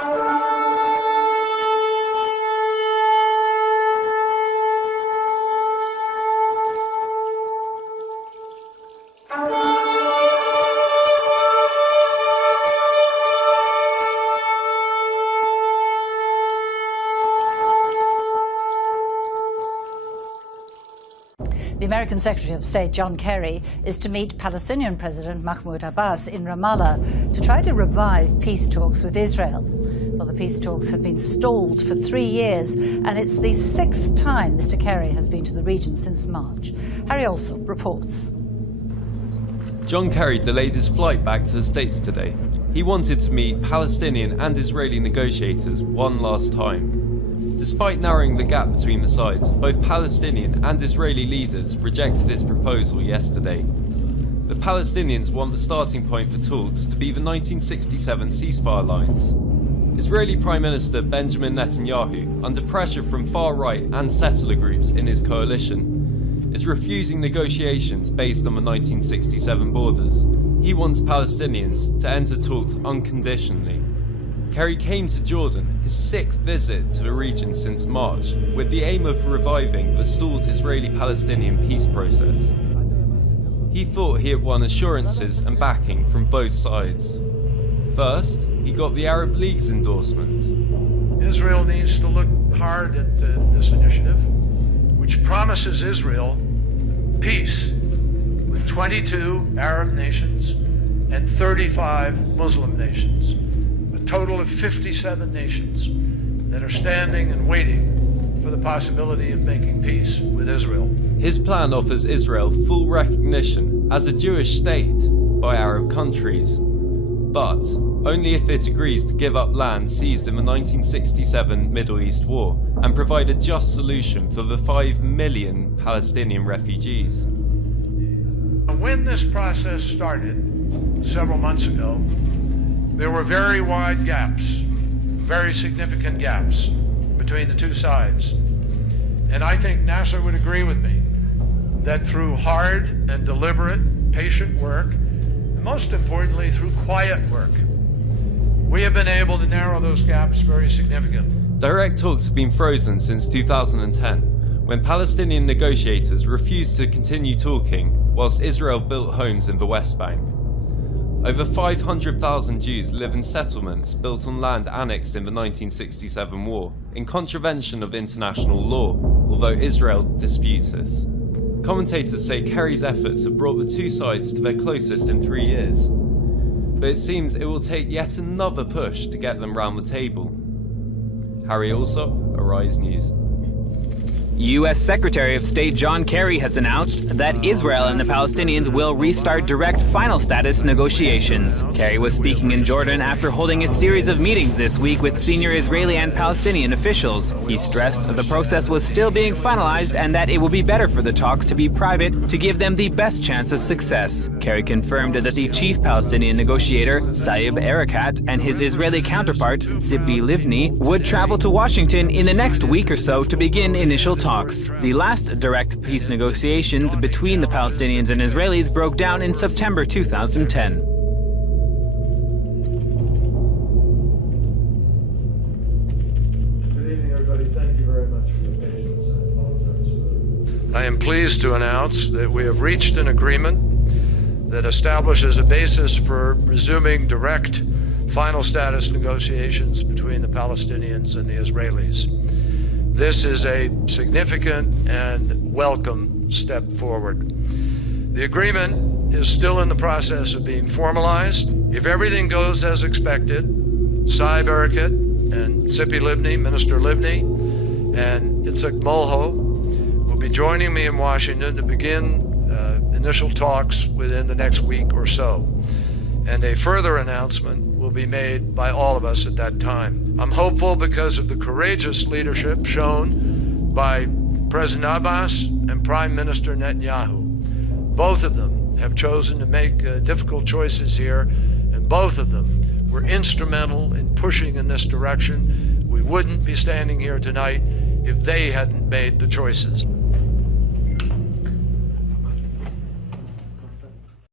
The American Secretary of State, John Kerry, is to meet Palestinian President Mahmoud Abbas in Ramallah to try to revive peace talks with Israel. Well, the peace talks have been stalled for 3 years, and it's the 6th time Mr. Kerry has been to the region since March. Harry Alsop reports. John Kerry delayed his flight back to the States today. He wanted to meet Palestinian and Israeli negotiators one last time. Despite narrowing the gap between the sides, both Palestinian and Israeli leaders rejected his proposal yesterday. The Palestinians want the starting point for talks to be the 1967 ceasefire lines. Israeli Prime Minister Benjamin Netanyahu, under pressure from far-right and settler groups in his coalition, is refusing negotiations based on the 1967 borders. He wants Palestinians to enter talks unconditionally. Kerry came to Jordan, his 6th visit to the region since March, with the aim of reviving the stalled Israeli-Palestinian peace process. He thought he had won assurances and backing from both sides. First, he got the Arab League's endorsement. Israel needs to look hard at this initiative, which promises Israel peace with 22 Arab nations and 35 Muslim nations. A total of 57 nations that are standing and waiting for the possibility of making peace with Israel. His plan offers Israel full recognition as a Jewish state by Arab countries, but only if it agrees to give up land seized in the 1967 Middle East War and provide a just solution for the 5 million Palestinian refugees. When this process started several months ago, there were very wide gaps, very significant gaps between the two sides. And I think Nasser would agree with me that through hard and deliberate, patient work, and most importantly, through quiet work, we have been able to narrow those gaps very significantly. Direct talks have been frozen since 2010, when Palestinian negotiators refused to continue talking whilst Israel built homes in the West Bank. Over 500,000 Jews live in settlements built on land annexed in the 1967 war, in contravention of international law, although Israel disputes this. Commentators say Kerry's efforts have brought the two sides to their closest in 3 years, but it seems it will take yet another push to get them round the table. Harry Alsop, Arise News. U.S. Secretary of State John Kerry has announced that Israel and the Palestinians will restart direct final status negotiations. Kerry was speaking in Jordan after holding a series of meetings this week with senior Israeli and Palestinian officials. He stressed the process was still being finalized and that it will be better for the talks to be private to give them the best chance of success. Kerry confirmed that the chief Palestinian negotiator, Saeb Erekat, and his Israeli counterpart, Tzipi Livni, would travel to Washington in the next week or so to begin initial talks. The last direct peace negotiations between the Palestinians and Israelis broke down in September 2010. Good evening, everybody. Thank you very much for your patience. I apologize. I am pleased to announce that we have reached an agreement that establishes a basis for resuming direct final status negotiations between the Palestinians and the Israelis. This is a significant and welcome step forward. The agreement is still in the process of being formalized. If everything goes as expected, Saeb Erekat and Tzipi Livni, Minister Livni, and Itzhak Molho will be joining me in Washington to begin initial talks within the next week or so. And a further announcement will be made by all of us at that time. I'm hopeful because of the courageous leadership shown by President Abbas and Prime Minister Netanyahu. Both of them have chosen to make difficult choices here, and both of them were instrumental in pushing in this direction. We wouldn't be standing here tonight if they hadn't made the choices.